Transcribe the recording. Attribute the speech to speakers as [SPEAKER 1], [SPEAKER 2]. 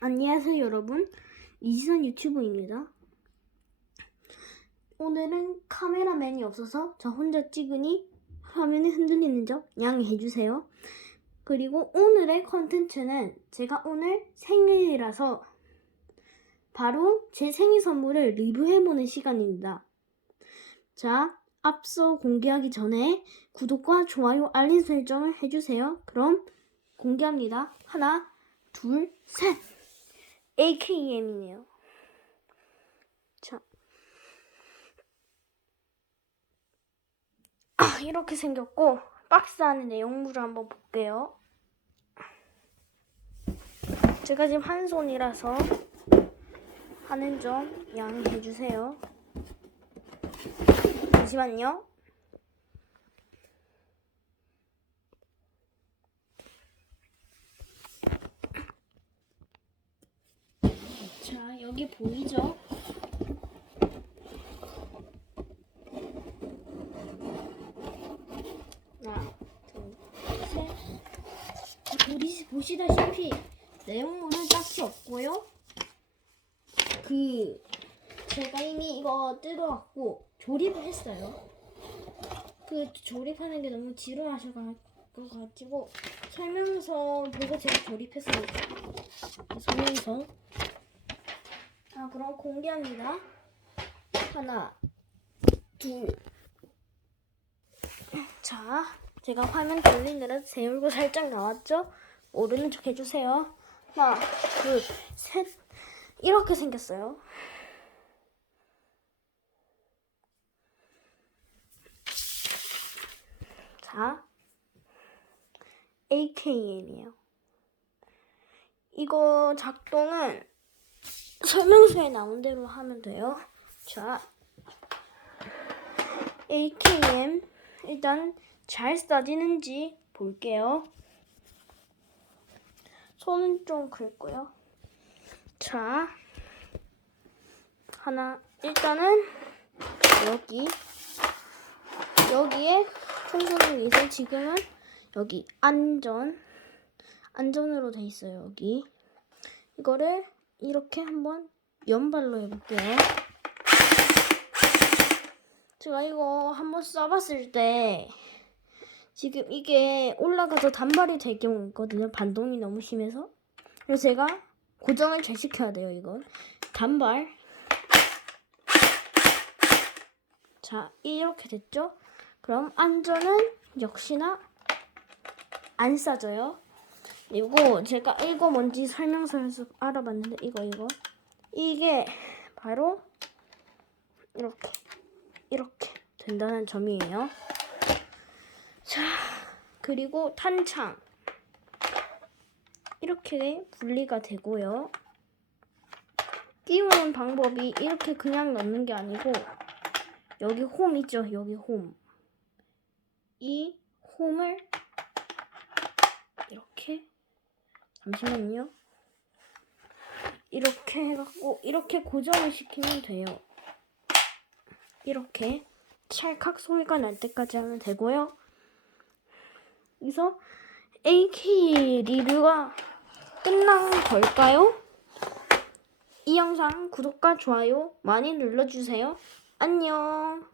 [SPEAKER 1] 안녕하세요 여러분. 이지선 유튜브입니다. 오늘은 카메라맨이 없어서 저 혼자 찍으니 화면이 흔들리는 점 양해해주세요. 그리고 오늘의 컨텐츠는 제가 오늘 생일이라서 바로 제 생일 선물을 리뷰해보는 시간입니다. 자 앞서 공개하기 전에 구독과 좋아요 알림 설정을 해주세요. 그럼 공개합니다. 하나 둘, 셋. AKM이네요. 자. 아, 이렇게 생겼고, 박스 안에 내용물을 한번 볼게요. 제가 지금 한 손이라서 하는 점 양해해 주세요. 잠시만요. 자, 여기 보이죠? 하나, 둘, 셋. 보시, 보시다시피 내용물은 딱히 없고요. 그 제가 이미 이거 뜯어갖고 조립을 했어요. 그 조립하는 게 너무 지루하셔가지고 설명서 보고 제가 조립했어요. 설명서. 자, 그럼 공개합니다. 하나, 둘. 자, 제가 화면 돌리느라 제 얼굴 살짝 나왔죠? 모르는 척 해주세요. 하나, 둘, 셋. 이렇게 생겼어요. 자, AKM이에요. 이거 작동은 설명서에 나온 대로 하면 돼요. 자, AKM 일단 잘 써지는지 볼게요. 손은 좀 긁고요. 자, 하나 일단은 여기 여기에 충전을 위해서 지금은 여기 안전 안전으로 돼 있어요. 여기 이거를 이렇게 한번 연발로 해볼게요. 제가 이거 한번 써봤을 때 지금 이게 올라가서 단발이 될 경우 있거든요. 반동이 너무 심해서. 그래서 제가 고정을 잘 시켜야 돼요. 이건 단발. 자 이렇게 됐죠? 그럼 안전은 역시나 안 싸져요. 그리고 제가 이거 뭔지 설명서에서 알아봤는데 이거 이거 이게 바로 이렇게 이렇게 된다는 점이에요. 자 그리고 탄창 이렇게 분리가 되고요. 끼우는 방법이 이렇게 그냥 넣는 게 아니고 여기 홈 있죠? 여기 홈. 이 홈을 이렇게 잠시만요. 이렇게 해갖고 이렇게 고정을 시키면 돼요. 이렇게 찰칵 소리가 날 때까지 하면 되고요. 그래서 AK 리뷰가 끝난 걸까요? 이 영상 구독과 좋아요 많이 눌러주세요. 안녕.